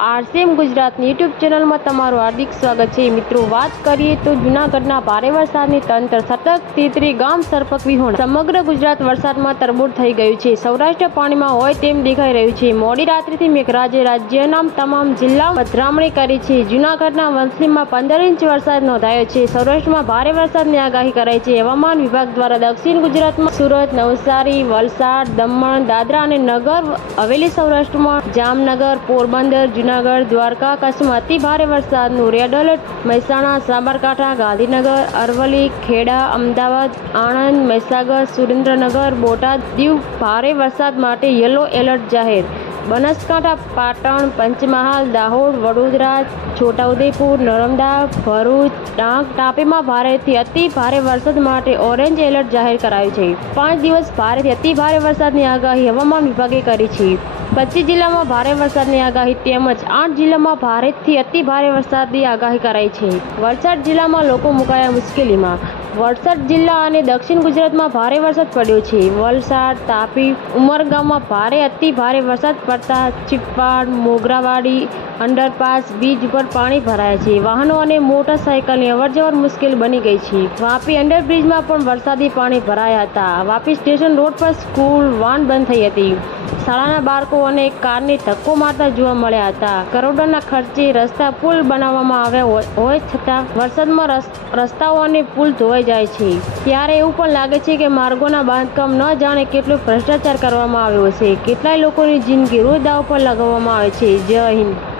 RCM ગુજરાતની YouTube ચેનલમાં તમારું હાર્દિક સ્વાગત છે. મિત્રો, વાત કરીએ તો જૂનાગઢના ભારે વરસાદની તંત્ર સતત તીતરી ગામ સરપક વિહોણ. સમગ્ર ગુજરાત વરસાદમાં તરબૂર થઈ ગયું છે. સૌરાષ્ટ્ર પાણીમાં હોય તેમ દેખાઈ રહ્યું છે. મોડી રાત્રિથી મેઘરાજે રાજ્યના તમામ જિલ્લા પધરામણી કરી છે. જૂનાગઢના વંથલીમાં પંદર ઇંચ વરસાદ નોંધાયો છે. સૌરાષ્ટ્રમાં ભારે વરસાદની આગાહી કરાઈ છે. હવામાન વિભાગ દ્વારા દક્ષિણ ગુજરાતમાં સુરત, નવસારી, વલસાડ, દમણ, દાદરા અને નગર હવેલી સૌરાષ્ટ્રમાં જામનગર, પોરબંદર જુનાગઢ, દ્વારકા કચ્છમાં અતિ ભારે વરસાદનું રેડ એલર્ટ. મહેસાણા, સાબરકાંઠા, ગાંધીનગર, અરવલ્લી, ખેડા, અમદાવાદ, આણંદ, મહીસાગર, સુરેન્દ્રનગર, બોટાદ દીવ ભારે વરસાદ માટે યલો એલર્ટ જાહેર. બનાસકાંઠા, પાટણ, પંચમહાલ, દાહોદ, વડોદરા, છોટાઉદેપુર, નર્મદા, ભરૂચ, ડાંગ, તાપીમાં ભારેથી અતિ ભારે વરસાદ માટે ઓરેન્જ એલર્ટ જાહેર કરાયું છે. પાંચ દિવસ ભારેથી અતિ ભારે વરસાદની આગાહી હવામાન વિભાગે કરી છે. પચીસ જિલ્લામાં ભારે વરસાદની આગાહી તેમજ આઠ જિલ્લામાં ભારેથી અતિ ભારે વરસાદની આગાહી કરાઈ છે. વલસાડ જિલ્લામાં લોકો મુકાયા મુશ્કેલીમાં. વલસાડ જિલ્લા અને દક્ષિણ ગુજરાતમાં ભારે વરસાદ પડ્યો છે. વલસાડ, તાપી ઉમરગામમાં ભારે, અતિ ભારે વરસાદ પડતા ચીપવાડ મોગરાવાડી, અંડરપાસ બ્રિજ ઉપર પાણી ભરાયા છે. વાહનો અને મોટરસાયકલની અવરજવર મુશ્કેલ બની ગઈ છે. વાપી અંડરબ્રિજમાં પણ વરસાદી પાણી ભરાયા હતા. વાપી સ્ટેશન રોડ પર સ્કૂલ વાન બંધ થઈ હતી. શાળાના બાળકો અને કારને ધક્કો મારતા જોવા મળ્યા હતા. કરોડોના ખર્ચે રસ્તા પુલ બનાવવામાં આવ્યા હોય- છતાં વરસાદમાં રસ- રસ્તાઓ અને પુલ ધોવાઈ જાય છે. ત્યારે એવું પણ લાગે છે કે માર્ગોના બાંધકામ ન જાણે કેટલો ભ્રષ્ટાચાર કરવામાં આવ્યો છે. કેટલાય લોકોની જિંદગી રોજ દાવ પર લગાવવામાં આવે છે. જય હિન્દ.